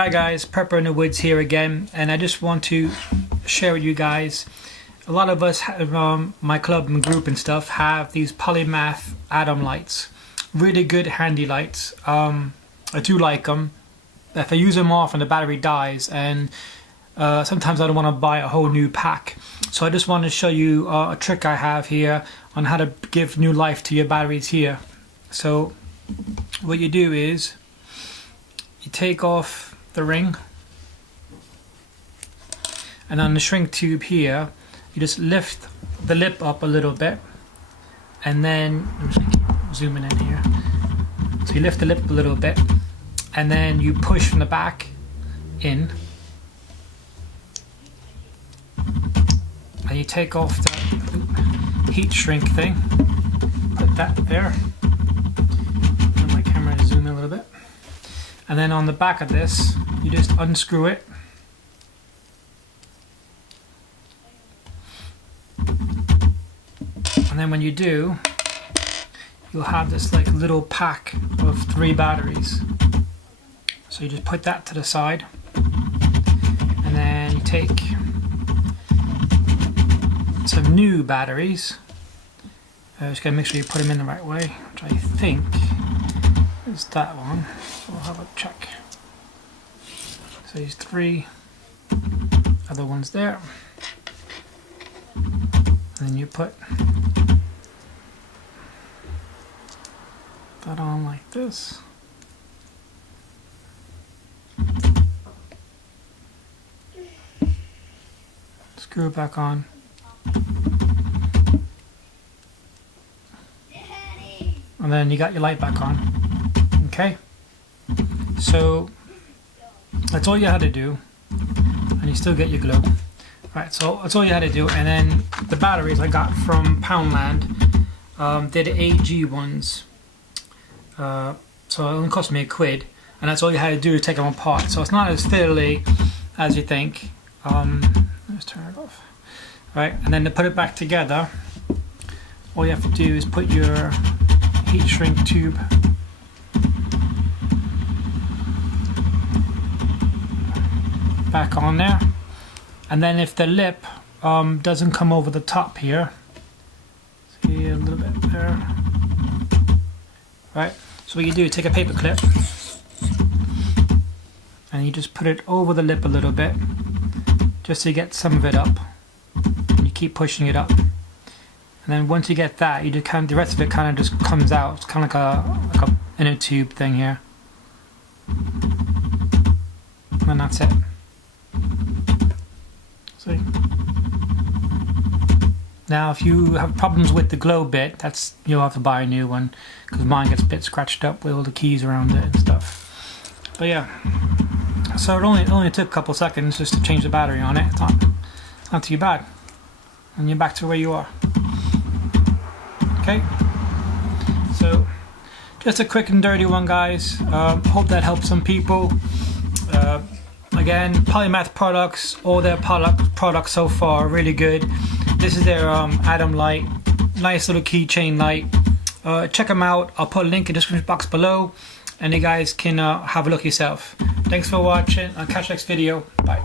Hi guys, Prepper in the Woods here again, and I just want to share with you guys, a lot of us have, my club and group and stuff have these Polymath Atom Lights. Really good handy lights. I do like them. If I use them often the battery dies, and sometimes I don't want to buy a whole new pack. So I just want to show you a trick I have here on how to give new life to your batteries here. So what you do is you take off the ring, and on the shrink tube here you just lift the lip up a little bit, and then I'm just gonna keep zooming in here. So you lift the lip a little bit, and then you push from the back in, and you take off the heat shrink thing, put that there. Let my camera zoom in a little bit. And then on the back of this, you just unscrew it. And then when you do, you'll have this like little pack of 3 batteries. So you just put that to the side, and then you take some new batteries. Just gotta make sure you put them in the right way, which I think is that one. So we'll have a check. So these 3 other ones there, and then you put that on like this. Screw it back on. And then you got your light back on. Okay? So that's all you had to do, and you still get your glow. Right, so that's all you had to do. And then the batteries I got from Poundland, they're the AG ones. So it only cost me £1, and that's all you had to do to take them apart. So it's not as fiddly as you think. Let's turn it off. Right, and then to put it back together, all you have to do is put your heat shrink tube back on there, and then if the lip doesn't come over the top here, see a little bit there, right? So what you do, take a paper clip and you just put it over the lip a little bit, just to get some of it up, and you keep pushing it up. And then once you get that, you just the rest of it kind of just comes out. It's kind of like a inner tube thing here, and that's it. See? Now, if you have problems with the glow bit, you'll have to buy a new one, because mine gets a bit scratched up with all the keys around it and stuff. But yeah, so it only took a couple seconds just to change the battery on it. It's not too bad, and you're back to where you are. Okay, so just a quick and dirty one, guys. Hope that helps some people. Again, Polymath products, all their products so far are really good. This is their Atom Light, nice little keychain light. Check them out. I'll put a link in the description box below, and you guys can have a look yourself. Thanks for watching. I'll catch you next video. Bye.